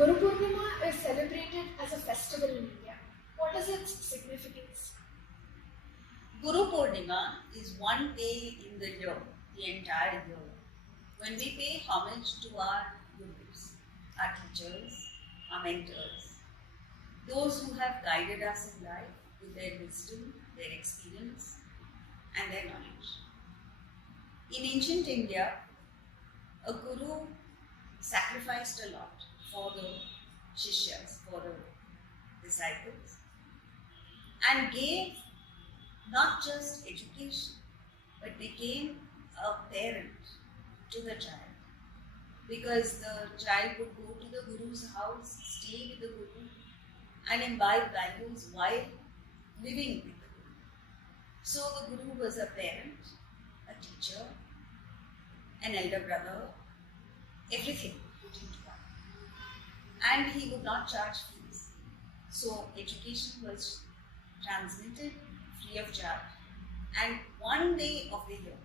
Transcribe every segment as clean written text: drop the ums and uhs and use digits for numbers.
Guru Purnima is celebrated as a festival in India. What is its significance? Guru Purnima is one day in the year, the entire year, when we pay homage to our gurus, our teachers, our mentors, those who have guided us in life with their wisdom, their experience, and their knowledge. In ancient India, a guru sacrificed a lot for the shishyas, for the disciples, and gave not just education, but became a parent to the child. Because the child would go to the guru's house, stay with the guru, and imbibe values while living with the guru. So the guru was a parent, a teacher, an elder brother, everything put into one. And he would not charge fees. So education was transmitted free of charge. And one day of the year,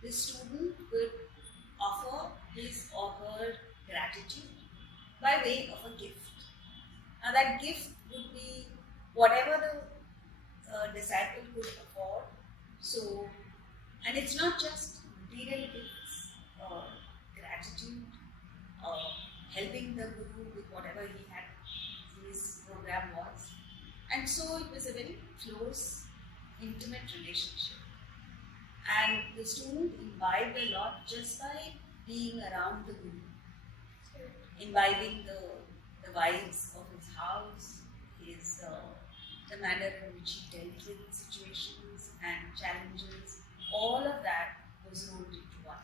the student would offer his or her gratitude by way of a gift. Now that gift would be whatever the disciple could afford. So, and it's not just material gifts, gratitude, helping the guru with whatever he had, his program was. And so it was a very close, intimate relationship. And the student imbibed a lot just by being around the guru, imbibing the vibes of his house, his the manner in which he dealt with situations and challenges. All of that was rolled into one.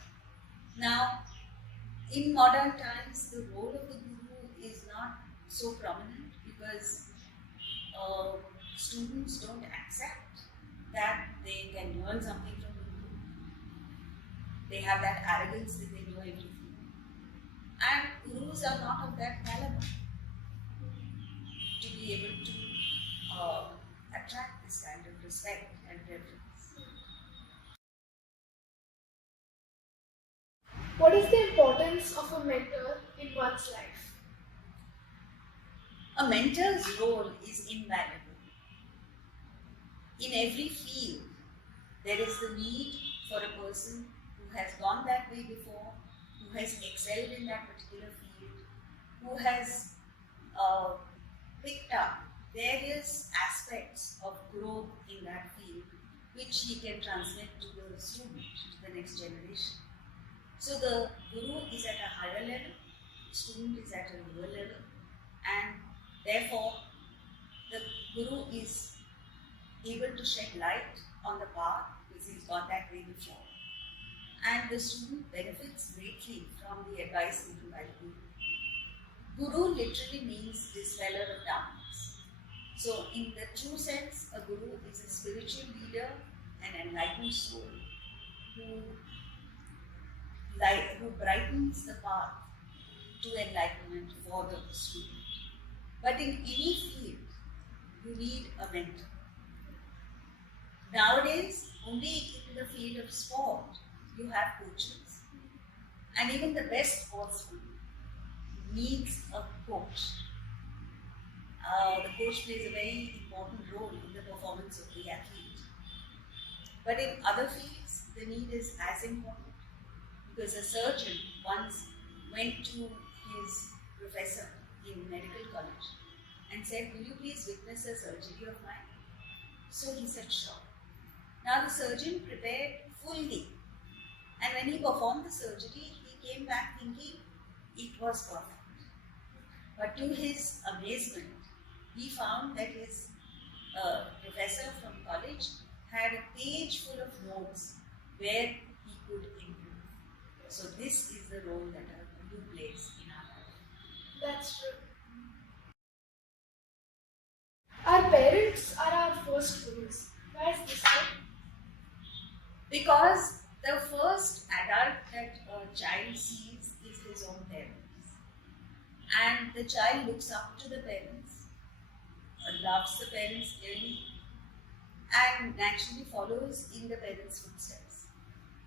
Now, in modern times, the role of the guru is not so prominent because students don't accept that they can learn something from the guru. They have that arrogance that they know everything. And gurus are not of that caliber to be able to attract this kind of respect and reverence. What is the importance of a mentor in one's life? A mentor's role is invaluable. In every field, there is the need for a person who has gone that way before, who has excelled in that particular field, who has picked up various aspects of growth in that field, which he can transmit to the student, to the next generation. So the guru is at a higher level, the student is at a lower level, and therefore the guru is able to shed light on the path because he's gone that way before. And the student benefits greatly from the advice given by the guru. Guru literally means dispeller of darkness. So in the true sense, a guru is a spiritual leader, an enlightened soul who brightens the path to enlightenment for the student. But in any field, you need a mentor. Nowadays, only in the field of sport, you have coaches. And even the best sportsman needs a coach. The coach plays a very important role in the performance of the athlete. But in other fields, the need is as important. Because a surgeon once went to his professor in medical college and said, "Will you please witness a surgery of mine?" So he said, "Sure." Now the surgeon prepared fully, and when he performed the surgery, he came back thinking it was perfect. But to his amazement, he found that his professor from college had a page full of notes where he could improve. So this is the role that a guru plays in our life. That's true. Our parents are our first gurus. Why is this so? Because the first adult that a child sees is his own parents. And the child looks up to the parents, loves the parents dearly, and naturally follows in the parents' footsteps.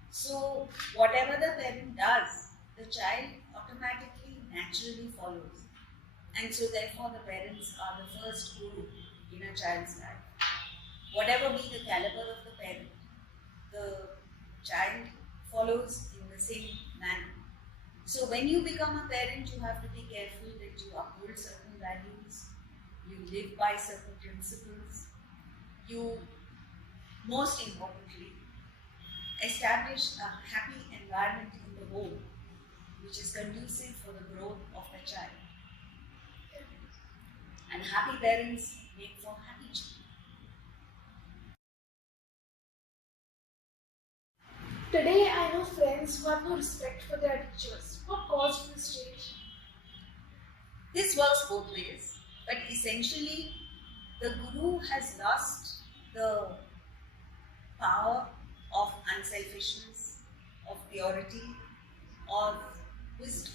So whatever the parent does, the child automatically, naturally follows. And so therefore the parents are the first guru in a child's life. Whatever be the caliber of the parent, the child follows in the same manner. So when you become a parent, you have to be careful that you uphold certain values, you live by certain principles, you, most importantly, establish a happy environment in the home which is conducive for the growth of the child. And happy parents make for happy children. Today, I know friends who have no respect for their teachers. What caused this change? This works both ways, but essentially, the Guru has lost the power of unselfishness, of purity, of wisdom.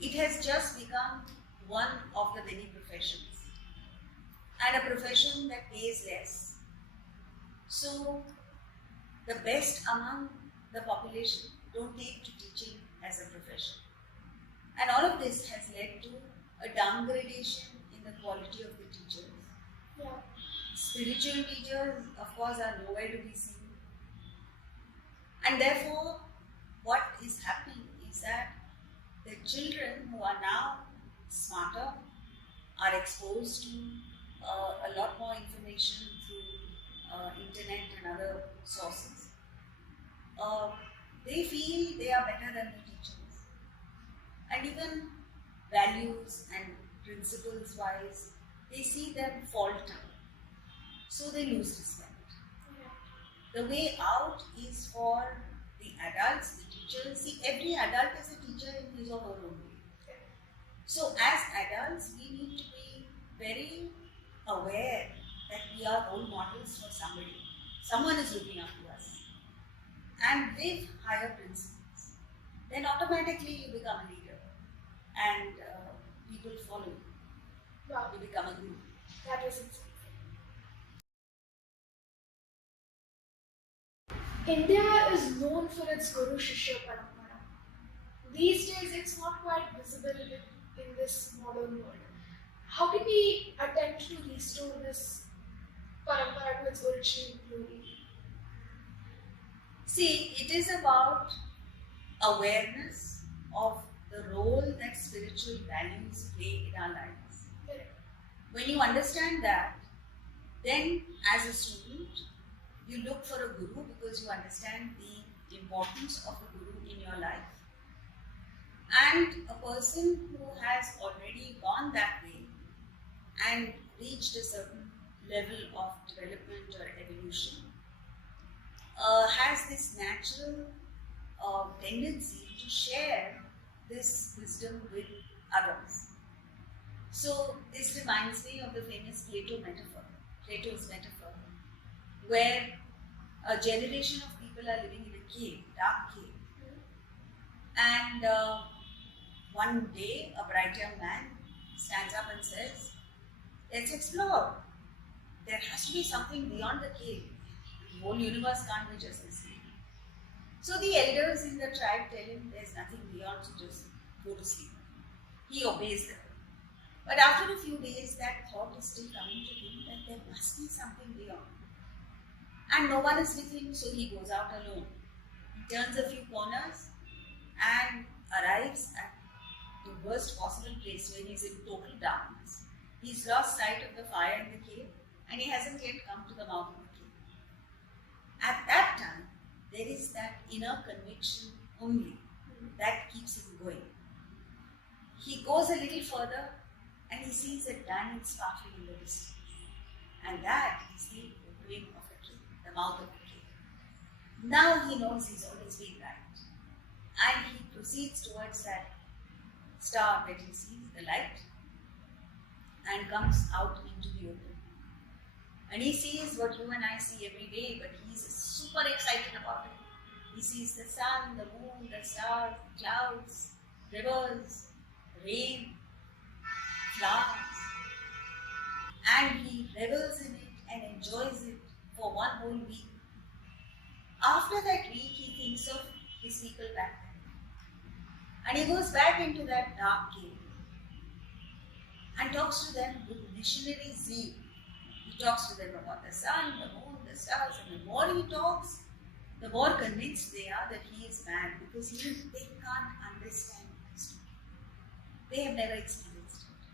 It has just become one of the many professions, and a profession that pays less. So, the best among the population don't take to teaching as a profession. And all of this has led to a downgradation in the quality of the teachers. Yeah. Spiritual teachers, of course, are nowhere to be seen. And therefore, what is happening is that the children who are now smarter are exposed to a lot more information through internet and other sources. They feel they are better than the teachers. And even values and principles wise, they see them falter. So they lose respect. The way out is for the adults, the teachers. See, every adult is a teacher in his or her own way. So as adults, we need to be very aware that we are role models for somebody. Someone is looking up to us. And with higher principles, then automatically you become a leader and people follow you. Wow, You become a guru. that was insane. India is known for its Guru Shishya Parampara. These days, it's not quite visible in this modern world. How can we attempt to restore this parampara to its original glory? See, it is about awareness of the role that spiritual values play in our lives. Correct. When you understand that, then as a student, you look for a guru because you understand the importance of a guru in your life. And a person who has already gone that way and reached a certain level of development or evolution has this natural tendency to share this wisdom with others. So this reminds me of the famous Plato's metaphor, where a generation of people are living in a cave, dark cave. And one day, a bright young man stands up and says, let's explore. There has to be something beyond the cave. The whole universe can't be just this cave. So the elders in the tribe tell him there's nothing beyond, so just go to sleep. He obeys them. But after a few days, that thought is still coming to him that there must be something beyond. And no one is with him, so he goes out alone. He turns a few corners and arrives at the worst possible place where he's in total darkness. He's lost sight of the fire in the cave and he hasn't yet come to the mouth of the cave. At that time, there is that inner conviction only that keeps him going. He goes a little further and he sees a diamond sparkling in the distance. And that is the opening of the cave, the mouth of the cave. Now he knows he's always been right. And he proceeds towards that star that he sees, the light, and comes out into the open. And he sees what you and I see every day, but he's super excited about it. He sees the sun, the moon, the stars, clouds, rivers, rain, flowers. And he revels in it and enjoys it for one whole week. After that week, he thinks of his people back then. And he goes back into that dark cave and talks to them with missionary zeal. He talks to them about the sun, the moon, the stars, and the more he talks, the more convinced they are that he is mad because they can't understand the story. They have never experienced it.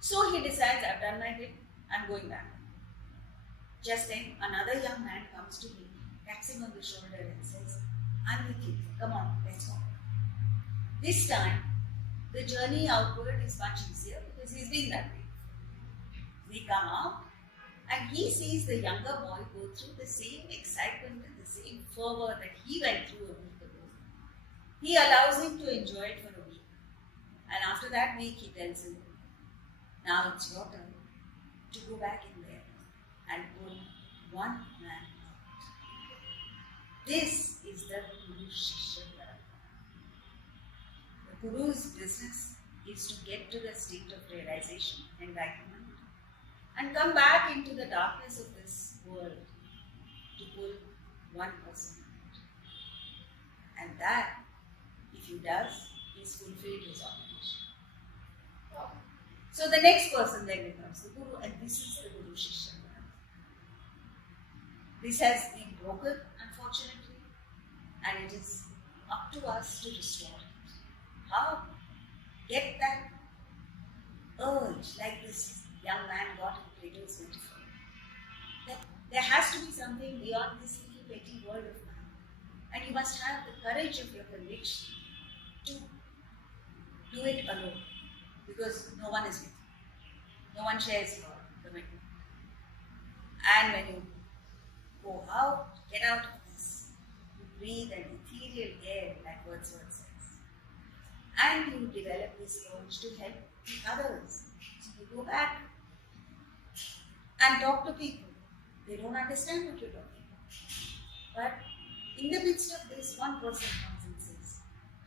So he decides, I've done my bit, I'm going back. Just then, another young man comes to him, taps him on the shoulder and says, I'm with you, come on, let's go. This time, the journey outward is much easier because he's been that way. They come out and he sees the younger boy go through the same excitement and the same fervor that he went through a week ago. He allows him to enjoy it for a week. And after that week, he tells him, now it's your turn to go back in there and pull one man out. This is the Guru Shishya Parampara. The Guru's business is to get to the state of realization, enlightenment, and come back into the darkness of this world to pull one person out. And that, if he does, he's fulfilled his obligation. Wow. So the next person then becomes the Guru, and this is the Guru Shishya Parampara. This has been broken, unfortunately, and it is up to us to restore it. How? Get that urge, like this young man got in Plato's metaphor, that there has to be something beyond this little petty world of man. And you must have the courage of your conviction to do it alone, because no one is with you. No one shares your commitment. And when you go out, get out of this, you breathe an ethereal air, like Wordsworth says. And you develop this urge to help others. So you go back and talk to people. They don't understand what you're talking about. But in the midst of this, one person comes and says,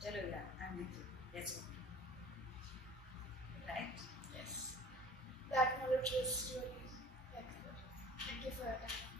Chalo yaar, I'm with you. Let's go. Right? Yes. That knowledge is really excellent. Thank you for your time.